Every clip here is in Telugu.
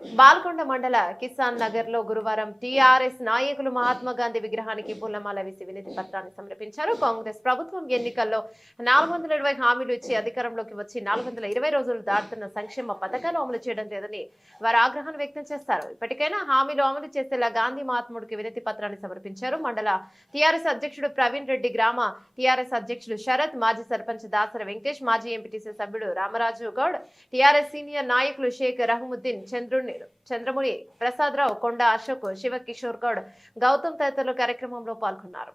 బాల్కొండ మండల కిసాన్ నగర్లో గురువారం టీఆర్ఎస్ నాయకులు మహాత్మా గాంధీ విగ్రహానికి పూలమాల వేసి వినతి పత్రాన్ని సమర్పించారు. కాంగ్రెస్ ప్రభుత్వం ఎన్నికల్లో నాలుగు హామీలు ఇచ్చి అధికారంలోకి వచ్చి నాలుగు రోజులు దాటుతున్న సంక్షేమ పథకాలు అమలు చేయడం లేదని వారు ఆగ్రహాన్ని వ్యక్తం చేస్తారు. ఇప్పటికైనా హామీలు అమలు చేసేలా గాంధీ మహాత్ముడికి వినతి పత్రాన్ని సమర్పించారు. మండల టీఆర్ఎస్ అధ్యక్షుడు ప్రవీణ్ రెడ్డి గ్రామ టీఆర్ఎస్ అధ్యక్షుడు శరత్ మాజీ సర్పంచ్ దాసర వెంకటేష్ మాజీ ఎంపీటీసీ సభ్యుడు రామరాజు గౌడ్ టీఆర్ఎస్ సీనియర్ నాయకులు షేక్ రహముద్దీన్ చంద్రుడు నేను చంద్రముని ప్రసాదరావు కొండ అశోక్ శివ కిషోర్ గౌడ్ గౌతమ్ తదితరులు కార్యక్రమంలో పాల్గొన్నారు.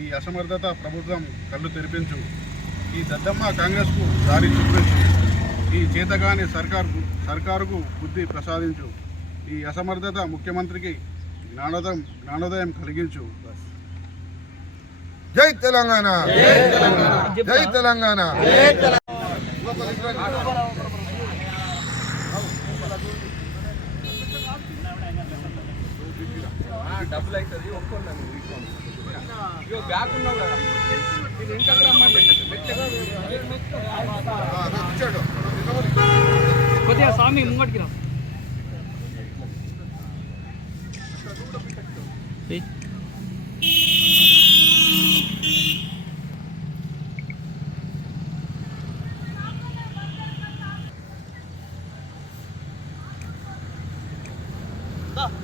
ఈ అసమర్థత ప్రభుత్వం కళ్ళు తెరిపించు. ఈ దద్దమ్మ కాంగ్రెస్కు దారి చూపించు. ఈ చేతగాని సర్కారు సర్కారుకు బుద్ధి ప్రసాదించు. ఈ అసమర్థత ముఖ్యమంత్రికి జ్ఞానోదయం జ్ఞానోదయం కలిగించు. జై తెలంగాణ. జై తెలంగాణ. డబ్బులు అవుతుంది ఉన్నావు కదా. కొద్దిగా స్వామి ముంగటికి రా Stop.